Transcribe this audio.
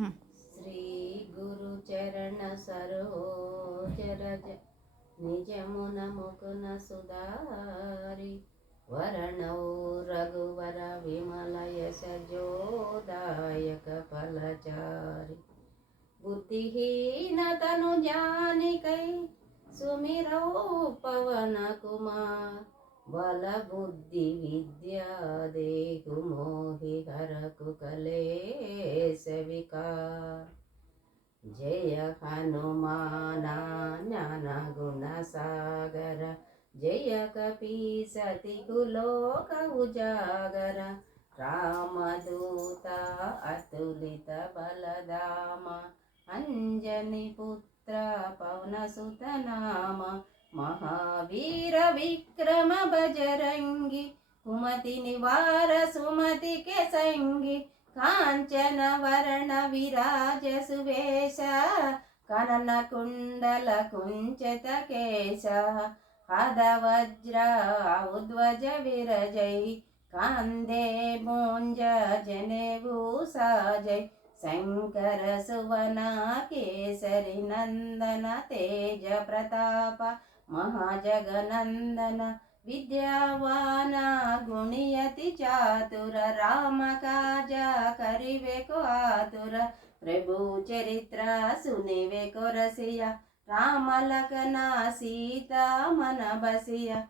శ్రీ గురు చరణ సరోజరజ నిజమున ముకున సుధారి వరణౌ రఘువర విమల యశోదాయక ఫలచారి. బుద్ధిహీనతను జానికై సుమిరౌ పవన కుమార్ బల బుద్ధి విద్యా దేహు మోహి హరకు కలే जय हनुमाना ज्ञानगुणसागर जय कपि सति गु उजागर। रामदूता अतुलित बलदाम अञ्जनि पुत्र पवन सुतनाम महावीर विक्रम भजरङ्गी कुमतिनिवार सुमति केसङ्गी काञ्चनवरणविराजसुवेश औध्वज विरजै कान्दे मुञ्जने भूषाजय शङ्करसुवनाकेसरि नन्दन तेज प्रताप महाजगनन्दन विद्यावाना गुणियति चातुर, राम काज करिवेको आतुर। प्रभु चरित्र सुनिवेको रसिया, राम लखना सीता मन बसिया।